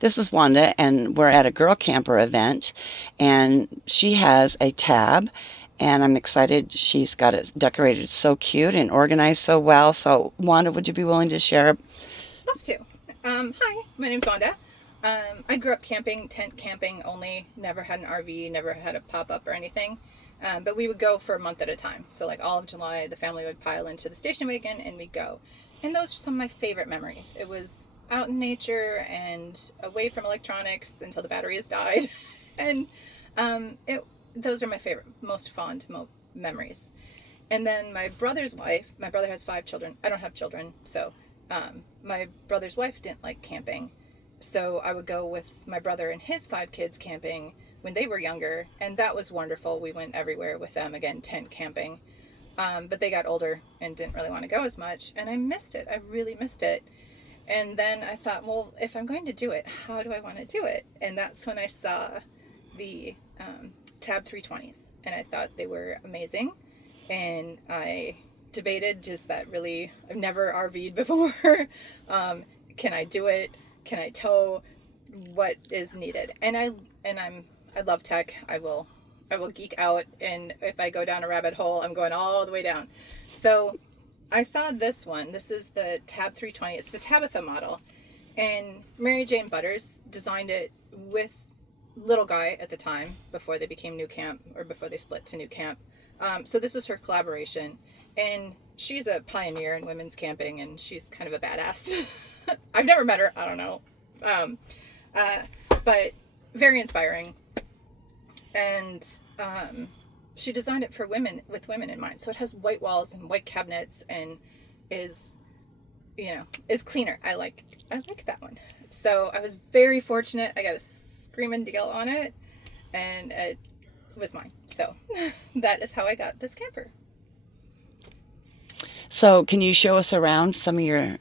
This is Wanda, and we're at a girl camper event, and she has a tab, and I'm excited. She's got it decorated so cute and organized so well. So, Wanda, would you be willing to share? Love to. Hi, my name's Wanda. I grew up camping, tent camping only, never had an RV, never had a pop up or anything. But we would go for a month at a time. So, like all of July, the family would pile into the station wagon and we'd go. And those are some of my favorite memories. It was out in nature and away from electronics until the batteries died. and those are my favorite, most fond memories. And then my brother's wife, my brother has 5 children. I don't have children, so my brother's wife didn't like camping. So I would go with my brother and his 5 kids camping when they were younger, and that was wonderful. We went everywhere with them, again, tent camping. But they got older and didn't really want to go as much, and I missed it. I really missed it. And then I thought, well, if I'm going to do it, how do I want to do it? And that's when I saw the Tab 320s, and I thought they were amazing. And I debated just that really, I've never RV'd before. Can I do it? Can I tow? What is needed? I love tech. I will geek out, and if I go down a rabbit hole, I'm going all the way down. So I saw this one. This is the Tab 320. It's the Tabitha model, and Mary Jane Butters designed it with Little Guy at the time, before they became New Camp, or before they split to New Camp. So this was her collaboration, and she's a pioneer in women's camping, and she's kind of a badass. I've never met her. I don't know. But very inspiring. And she designed it for women, with women in mind. So it has white walls and white cabinets, and is cleaner. I like that one. So I was very fortunate. I got a screaming deal on it, and it was mine. So that is how I got this camper. So, can you show us around some of your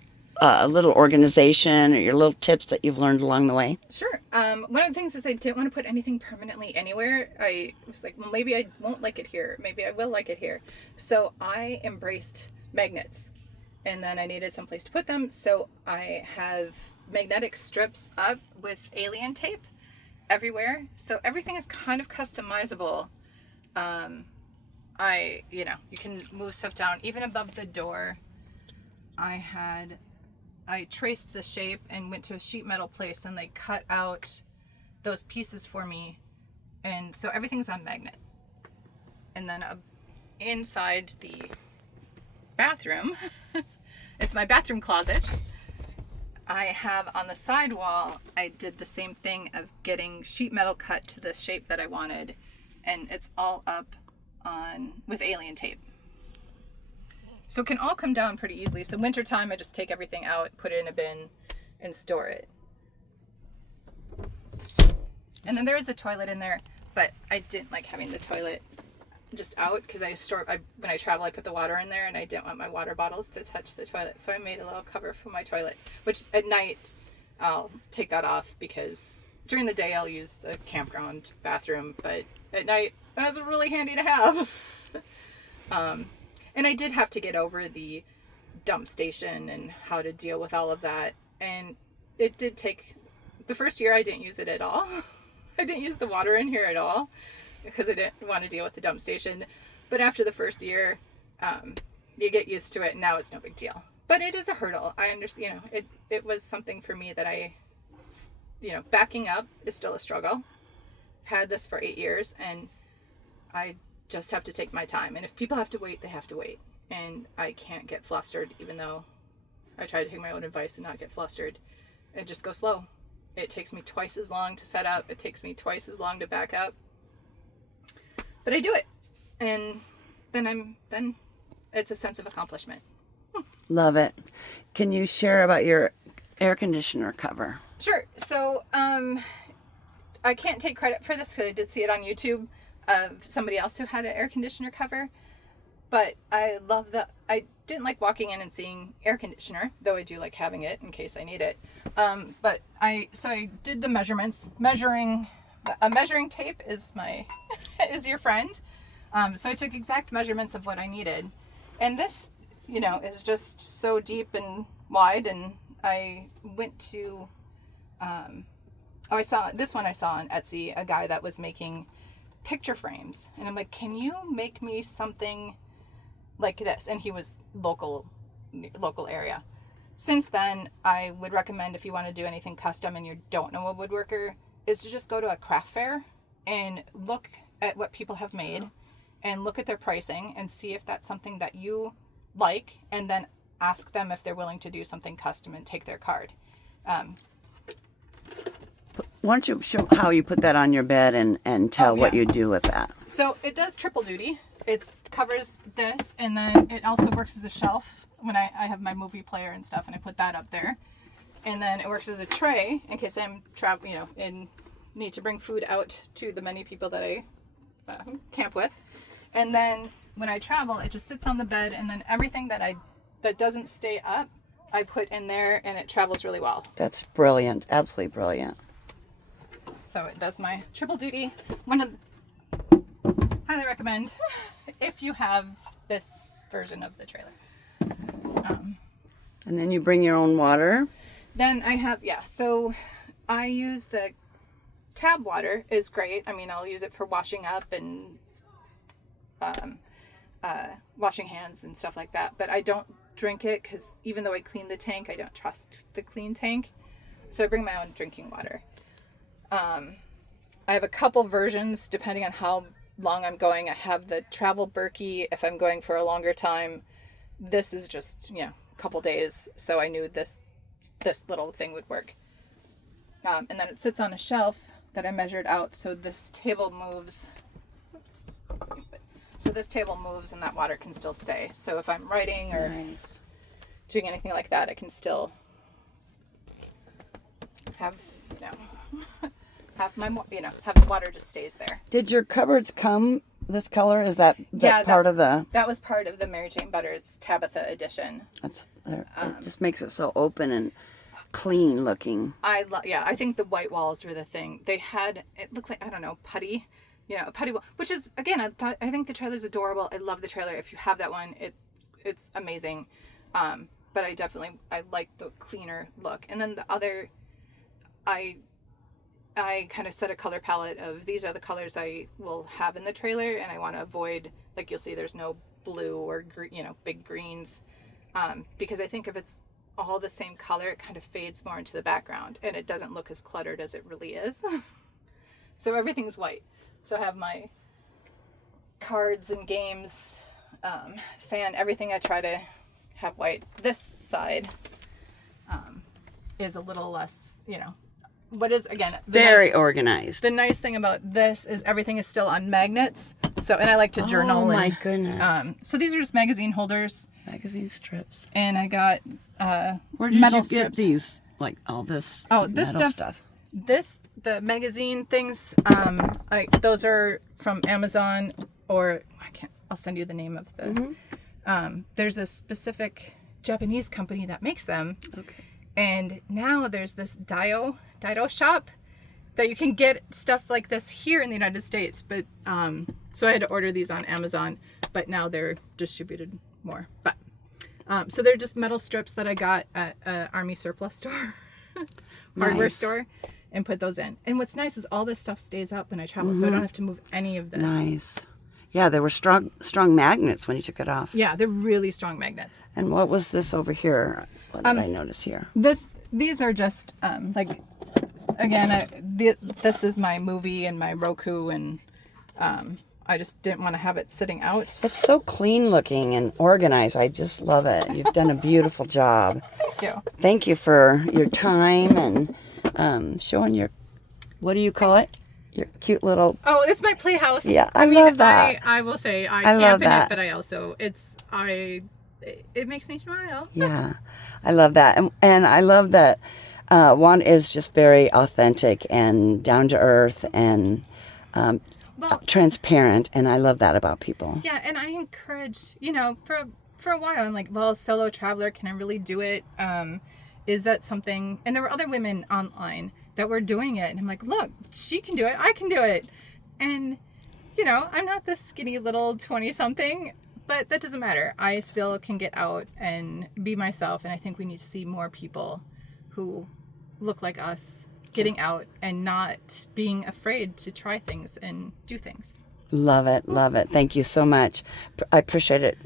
little organization or your little tips that you've learned along the way? Sure. One of the things is I didn't want to put anything permanently anywhere. I was like, well, maybe I won't like it here. Maybe I will like it here. So I embraced magnets, and then I needed some place to put them. So I have magnetic strips up with alien tape everywhere. So everything is kind of customizable. You can move stuff down even above the door. I traced the shape and went to a sheet metal place, and they cut out those pieces for me. And so everything's on magnet. And then inside the bathroom, it's my bathroom closet. I have on the side wall, I did the same thing of getting sheet metal cut to the shape that I wanted. And it's all up with alien tape. So it can all come down pretty easily. So wintertime, I just take everything out, put it in a bin, and store it. And then there is a toilet in there, but I didn't like having the toilet just out, because when I travel, I put the water in there, and I didn't want my water bottles to touch the toilet. So I made a little cover for my toilet, which at night I'll take that off, because during the day I'll use the campground bathroom, but at night that's really handy to have. And I did have to get over the dump station and how to deal with all of that. And it did take, the first year I didn't use it at all. I didn't use the water in here at all, because I didn't want to deal with the dump station. But after the first year, you get used to it, and now it's no big deal. But it is a hurdle. I understand, it was something for me that backing up is still a struggle. I've had this for 8 years, and I just have to take my time. And if people have to wait, they have to wait. And I can't get flustered, even though I try to take my own advice and not get flustered. And just go slow. It takes me twice as long to set up. It takes me twice as long to back up. But I do it. And then it's a sense of accomplishment. Love it. Can you share about your air conditioner cover? Sure. So I can't take credit for this, because I did see it on YouTube of somebody else who had an air conditioner cover. But I didn't like walking in and seeing air conditioner, though I do like having it in case I need it. But I did the measurements. A measuring tape is is your friend. So I took exact measurements of what I needed. And this, is just so deep and wide. And I went to Oh, I saw on Etsy a guy that was making picture frames, and I'm like, can you make me something like this? And he was local area. Since then, I would recommend, if you want to do anything custom and you don't know a woodworker, is to just go to a craft fair and look at what people have made and look at their pricing and see if that's something that you like, and then ask them if they're willing to do something custom and take their card. Why don't you show how you put that on your bed and tell what you do with that? So it does triple duty. It covers this, and then it also works as a shelf when I have my movie player and stuff, and I put that up there. And then it works as a tray in case I'm and need to bring food out to the many people that I camp with. And then when I travel, it just sits on the bed, and then everything that doesn't stay up, I put in there, and it travels really well. That's brilliant. Absolutely brilliant. So it does my triple duty. Highly recommend if you have this version of the trailer. And then you bring your own water. Then I have, so I use the tab water is great. I mean, I'll use it for washing up and washing hands and stuff like that. But I don't drink it because even though I clean the tank, I don't trust the clean tank. So I bring my own drinking water. I have a couple versions depending on how long I'm going. I have the travel Berkey if I'm going for a longer time. This is just, a couple days, so I knew this little thing would work. And then it sits on a shelf that I measured out, so this table moves. So this table moves and that water can still stay. So if I'm writing or doing anything like that, I can still have, have the water just stays there. Did your cupboards come this color? Is that part of the... That was part of the Mary Jane Butters Tabitha edition. It just makes it so open and clean looking. I think the white walls were the thing. They had, it looked like, I don't know, putty. A putty wall, which is, again, I think the trailer's adorable. I love the trailer. If you have that one, it's amazing. But I like the cleaner look. And then the other, I kind of set a color palette of these are the colors I will have in the trailer, and I want to avoid, like you'll see there's no blue or big greens, because I think if it's all the same color, it kind of fades more into the background and it doesn't look as cluttered as it really is. So everything's white. So I have my cards and games, fan, everything I try to have white. This side is a little less, what is, again, very organized. The nice thing about this is everything is still on magnets. So, and I like to journal. Oh my goodness. So these are just magazine holders. Magazine strips. And I got where did metal you get strips. These? Like all this this metal stuff. The magazine things, those are from Amazon, or I'll send you the name of the, there's a specific Japanese company that makes them. Okay. And now there's this Daido shop that you can get stuff like this here in the United States. But, so I had to order these on Amazon, but now they're distributed more. But, so they're just metal strips that I got at an Army surplus store, hardware store, and put those in. And what's nice is all this stuff stays up when I travel, so I don't have to move any of this. Nice. Yeah, they were strong magnets when you took it off. Yeah, they're really strong magnets. And what was this over here? What did I notice here? These are just again, this is my movie and my Roku, and I just didn't want to have it sitting out. It's so clean looking and organized. I just love it. You've done a beautiful job. Thank you. Thank you for your time and showing your, what do you call it? Your cute little... Oh, it's my playhouse. Yeah, I love that. I will say I love camp in that. it, but I also it makes me smile. Yeah, I love that, and I love that Wanda is just very authentic and down to earth and transparent, and I love that about people. Yeah, and I encourage, for a while I'm like, well, solo traveler, can I really do it? Is that something? And there were other women online that were doing it, and I'm like, look, she can do it, I can do it. And I'm not this skinny little 20-something, but that doesn't matter. I still can get out and be myself, and I think we need to see more people who look like us getting out and not being afraid to try things and do things. Love it. Love it. Thank you so much. I appreciate it.